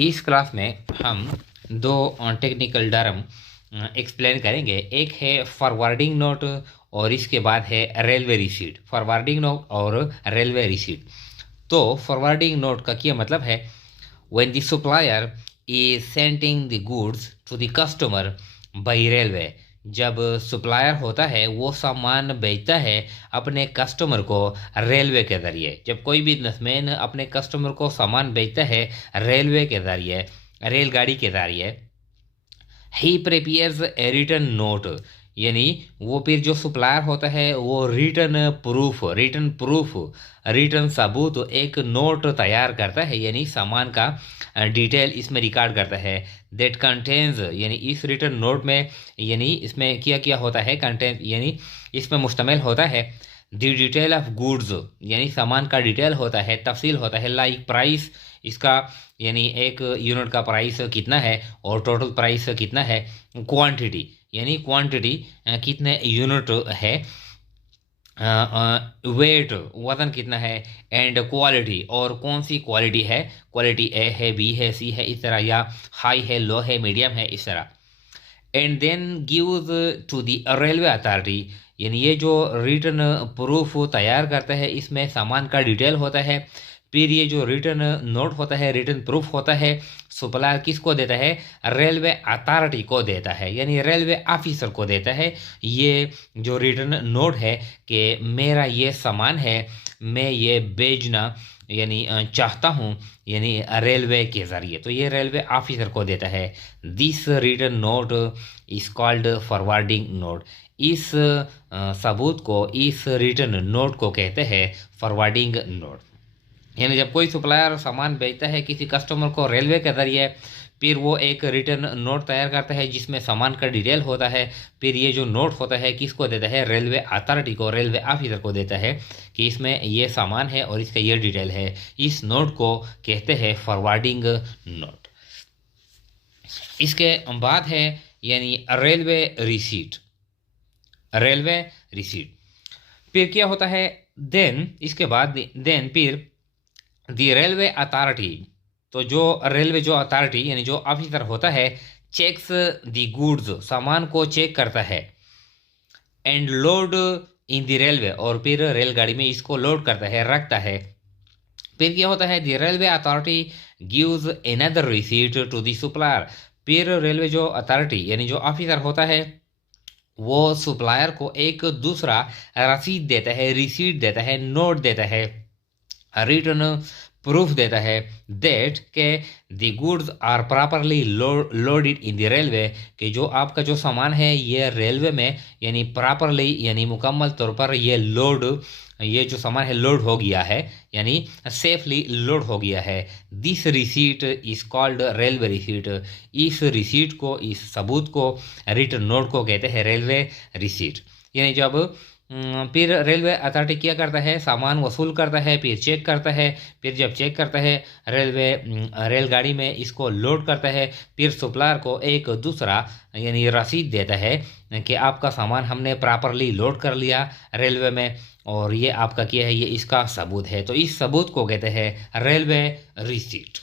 इस क्लास में हम दो टेक्निकल टर्म एक्सप्लेन करेंगे। एक है फॉरवर्डिंग नोट और इसके बाद है रेलवे रिसीट। फॉरवर्डिंग नोट और रेलवे रिसीट। तो फॉरवर्डिंग नोट का क्या मतलब है? When the supplier is sending the goods to the customer by railway. जब सप्लायर होता है वो सामान बेचता है अपने कस्टमर को रेलवे के ज़रिए। जब कोई बिजनेसमैन अपने कस्टमर को सामान बेचता है रेलवे के ज़रिए, रेलगाड़ी के ज़रिए, ही प्रिपेयर्स ए रिटर्न नोट, यानी वो फिर जो सप्लायर होता है वो रिटर्न सबूत एक नोट तैयार करता है, यानी सामान का डिटेल इसमें रिकॉर्ड करता है। दैट कंटेन्स, यानी इस रिटर्न नोट में, यानी इसमें क्या क्या होता है, कंटेंट यानी इसमें मुश्तमिल होता है द डिटेल ऑफ गुड्स, यानी सामान का डिटेल होता है, तफसील होता है। लाइक प्राइस, इसका यानी एक यूनिट का प्राइस कितना है और टोटल प्राइस कितना है। क्वांटिटी, यानी क्वांटिटी कितने यूनिट है। वेट, वजन कितना है। एंड क्वालिटी, और कौन सी क्वालिटी है, क्वालिटी ए है, बी है, सी है, इस तरह, या हाई है, लो है, मीडियम है, इस तरह। And then gives to the railway authority, यानी ये जो रिटर्न प्रूफ तैयार करता है इसमें सामान का डिटेल होता है। फिर ये जो रिटर्न नोट होता है, रिटर्न प्रूफ होता है, सप्लायर किसको देता है? रेलवे अथॉरिटी को देता है, यानी रेलवे ऑफिसर को देता है। ये जो रिटर्न नोट है कि मेरा ये सामान है, मैं ये बेचना यानी चाहता हूँ, यानी रेलवे के ज़रिए, तो ये रेलवे ऑफिसर को देता है। This return note is called forwarding note. इस सबूत को, इस रिटर्न नोट को कहते हैं फॉरवर्डिंग नोट। यानी जब कोई सप्लायर सामान बेचता है किसी कस्टमर को रेलवे के ज़रिए, फिर वो एक रिटर्न नोट तैयार करता है जिसमें सामान का डिटेल होता है। फिर ये जो नोट होता है किसको देता है? रेलवे अथॉरिटी को, रेलवे ऑफिसर को देता है कि इसमें ये सामान है और इसका ये डिटेल है। इस नोट को कहते हैं फॉरवर्डिंग नोट। इसके बाद है यानी रेलवे रिसीट। रेलवे रिसीट फिर क्या होता है? इसके बाद फिर दी रेलवे अथॉरिटी, तो जो रेलवे जो अथॉरिटी यानी जो ऑफिसर होता है, चेक्स दी गुड्स, सामान को चेक करता है। And load in the railway, और फिर रेलगाड़ी में इसको लोड करता है, रखता है। फिर क्या होता है? The railway authority gives another receipt to the supplier. फिर रेलवे जो अथॉरिटी यानी जो ऑफिसर होता है वो सप्लायर को एक दूसरा रसीद देता है, रिसीट देता है, नोट देता है, रिटर्न प्रूफ देता है दैट के the goods are properly loaded in the railway, कि जो आपका जो सामान है ये रेलवे में यानी प्रॉपरली यानी मुकम्मल तौर पर ये जो सामान है लोड हो गया है, यानी सेफली लोड हो गया है। This receipt is called railway receipt. इस रिसीट को, इस सबूत को, रिटर्न नोट को कहते हैं रेलवे रिसीट। यानी जब फिर रेलवे अथॉरिटी क्या करता है? सामान वसूल करता है, फिर चेक करता है। फिर जब चेक करता है रेलगाड़ी में इसको लोड करता है, फिर सप्लायर को एक दूसरा यानी रसीद देता है कि आपका सामान हमने प्रॉपरली लोड कर लिया रेलवे में, और ये आपका क्या है, ये इसका सबूत है। तो इस सबूत को कहते हैं रेलवे रिसीट।